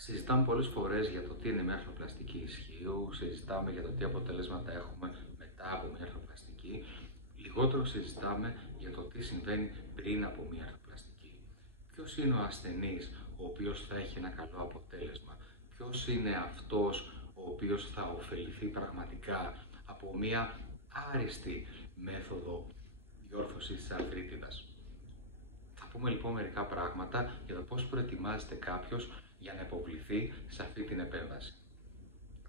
Συζητάμε πολλές φορές για το τι είναι μια αρθροπλαστική ισχύου, συζητάμε για το τι αποτελέσματα έχουμε μετά από μια αρθροπλαστική. Λιγότερο συζητάμε για το τι συμβαίνει πριν από μια αρθροπλαστική. Ποιος είναι ο ασθενής ο οποίος θα έχει ένα καλό αποτέλεσμα, ποιος είναι αυτός ο οποίος θα ωφεληθεί πραγματικά από μια άριστη μέθοδο διόρθωσης της αρθρίτιδας. Θα πούμε λοιπόν μερικά πράγματα για το πώς προετοιμάζεται κάποιος για να υποβληθεί σε αυτή την επέμβαση.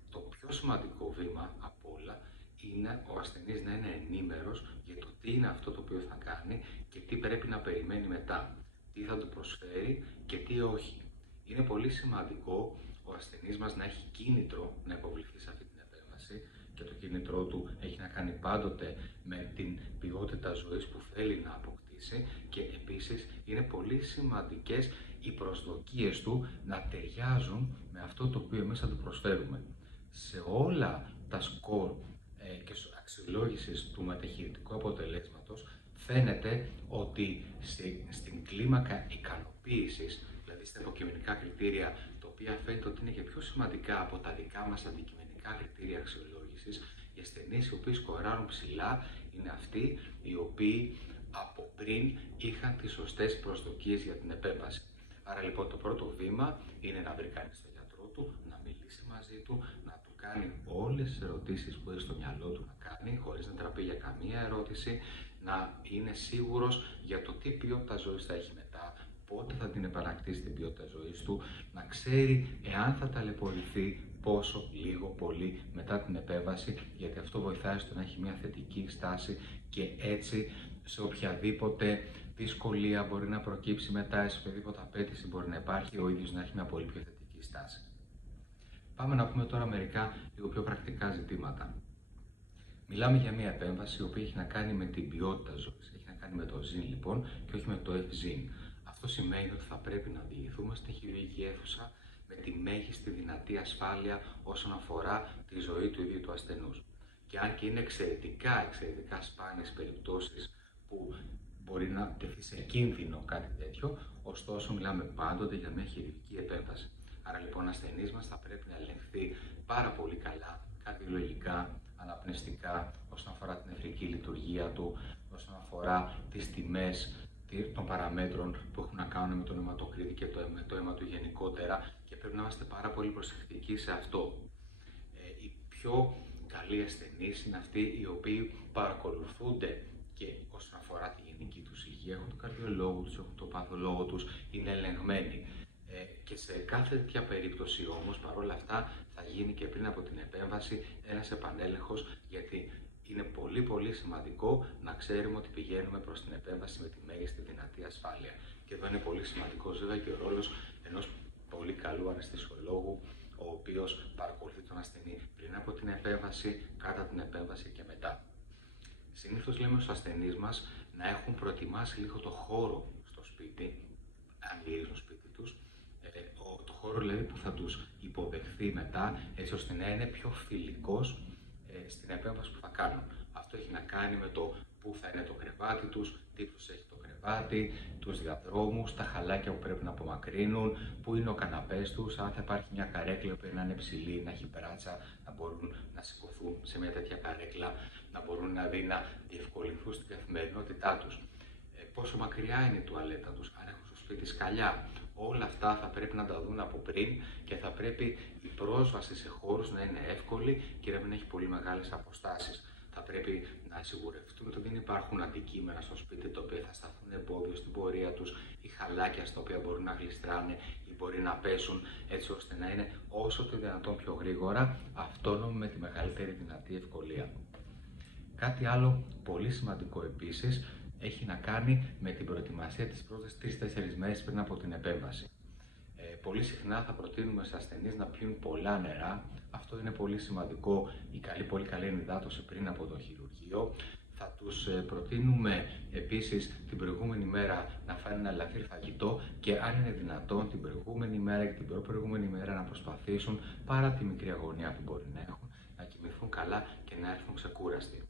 Το πιο σημαντικό βήμα από όλα είναι ο ασθενής να είναι ενήμερος για το τι είναι αυτό το οποίο θα κάνει και τι πρέπει να περιμένει μετά, τι θα του προσφέρει και τι όχι. Είναι πολύ σημαντικό ο ασθενής μας να έχει κίνητρο να υποβληθεί σε αυτή την επέμβαση και το κίνητρό του έχει να κάνει πάντοτε με την ποιότητα ζωής που θέλει να αποκτήσει και επίσης είναι πολύ σημαντικές οι προσδοκίες του να ταιριάζουν με αυτό το οποίο εμείς θα του προσφέρουμε. Σε όλα τα σκορ και αξιολόγησης του μεταχειρητικού αποτελέσματος φαίνεται ότι στην κλίμακα ικανοποίησης, δηλαδή στα υποκειμενικά κριτήρια, τα οποία φαίνεται ότι είναι και πιο σημαντικά από τα δικά μας αντικειμενικά κριτήρια αξιολόγησης, οι ασθενείς οι οποίοι σκοράρουν ψηλά είναι αυτοί οι οποίοι από πριν είχαν τις σωστές προσδοκίες για την επέμβαση. Άρα λοιπόν το πρώτο βήμα είναι να βρει κανείς τον γιατρό του, να μιλήσει μαζί του, να του κάνει όλες τις ερωτήσεις που έχει στο μυαλό του να κάνει, χωρίς να τραπεί για καμία ερώτηση, να είναι σίγουρος για το τι ποιότητα ζωής θα έχει μετά, πότε θα την επανακτήσει την ποιότητα ζωής του, να ξέρει εάν θα ταλαιπωρηθεί πόσο, λίγο, πολύ μετά την επέμβαση, γιατί αυτό βοηθάει στο να έχει μια θετική στάση και έτσι σε οποιαδήποτε δυσκολία μπορεί να προκύψει μετά, σε οποιαδήποτε απέτηση μπορεί να υπάρχει, ο ίδιος να έχει μια πολύ πιο θετική στάση. Πάμε να πούμε τώρα μερικά λίγο πιο πρακτικά ζητήματα. Μιλάμε για μια επέμβαση η οποία έχει να κάνει με την ποιότητα ζωής. Έχει να κάνει με το ζήν λοιπόν και όχι με το ευζήν. Αυτό σημαίνει ότι θα πρέπει να διηγηθούμε στην χειρουργική αίθουσα με τη μέγιστη δυνατή ασφάλεια όσον αφορά τη ζωή του ίδιου του ασθενούς. Και αν και είναι εξαιρετικά σπάνιες περιπτώσεις που μπορεί να τεθεί σε κίνδυνο κάτι τέτοιο, ωστόσο μιλάμε πάντοτε για μια χειρουργική επέμβαση. Άρα λοιπόν ο ασθενής μας θα πρέπει να ελεγχθεί πάρα πολύ καλά, καρδιολογικά, αναπνευστικά, όσον αφορά την νεφρική λειτουργία του, όσον αφορά τις τιμές των παραμέτρων που έχουν να κάνουν με τον αιματοκρίτη και το αίμα του γενικότερα και πρέπει να είμαστε πάρα πολύ προσεκτικοί σε αυτό. Οι πιο καλοί ασθενείς είναι αυτοί οι οποίοι παρακολουθούνται και όσον αφορά τη γενική τους υγεία, έχουν τον καρδιολόγο τους, έχουν τον παθολόγο τους, είναι ελεγμένοι. Και σε κάθε τέτοια περίπτωση όμως, παρόλα αυτά, θα γίνει και πριν από την επέμβαση ένας επανέλεγχος, γιατί είναι πολύ σημαντικό να ξέρουμε ότι πηγαίνουμε προς την επέμβαση με τη μέγιστη δυνατή ασφάλεια. Και εδώ είναι πολύ σημαντικός βέβαια και ο ρόλος ενός πολύ καλού αναισθησιολόγου, ο οποίος παρακολουθεί τον ασθενή πριν από την επέμβαση, κατά την επέμβαση και μετά. Συνήθως λέμε στους ασθενείς μας να έχουν προετοιμάσει λίγο το χώρο στο σπίτι, αν γυρίζουν σπίτι τους, το χώρο δηλαδή που θα τους υποδεχθεί μετά, έτσι ώστε να είναι πιο φιλικός στην επέμβαση που θα κάνουν. Αυτό έχει να κάνει με το πού θα είναι το κρεβάτι τους, τι τους έχει το κρεβάτι, τους διαδρόμους, τα χαλάκια που πρέπει να απομακρύνουν, πού είναι ο καναπές τους, αν θα υπάρχει μια καρέκλα που να είναι ψηλή, να έχει μπράτσα, να μπορούν να σηκωθούν σε μια τέτοια καρέκλα, να μπορούν δηλαδή να διευκολυνθούν στην καθημερινότητά τους. Πόσο μακριά είναι η τουαλέτα τους, αν έχουν στο σπίτι σκαλιά. Όλα αυτά θα πρέπει να τα δουν από πριν και θα πρέπει η πρόσβαση σε χώρους να είναι εύκολη και να μην έχει πολύ μεγάλες αποστάσεις. Θα πρέπει να σιγουρευτούν ότι δεν υπάρχουν αντικείμενα στο σπίτι τα οποία θα σταθούν εμπόδιο στην πορεία τους ή χαλάκια στα οποία μπορούν να γλιστράνε ή μπορεί να πέσουν, έτσι ώστε να είναι όσο το δυνατόν πιο γρήγορα αυτόνομοι με τη μεγαλύτερη δυνατή ευκολία. Κάτι άλλο πολύ σημαντικό επίσης έχει να κάνει με την προετοιμασία της πρώτης 3-4 μέρες πριν από την επέμβαση. Πολύ συχνά θα προτείνουμε στους ασθενείς να πιούν πολλά νερά. Αυτό είναι πολύ σημαντικό, πολύ καλή ενυδάτωση πριν από το χειρουργείο. Θα τους προτείνουμε επίσης την προηγούμενη μέρα να φάνε ένα ελαφρύ φαγητό και αν είναι δυνατόν την προηγούμενη μέρα και την προπροηγούμενη μέρα να προσπαθήσουν, παρά τη μικρή αγωνία που μπορεί να έχουν, να κοιμηθούν καλά και να έρθουν ξεκούραστοι.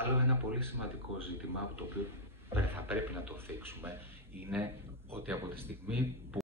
Άλλο ένα πολύ σημαντικό ζήτημα, το οποίο θα πρέπει να το θίξουμε, είναι ότι από τη στιγμή που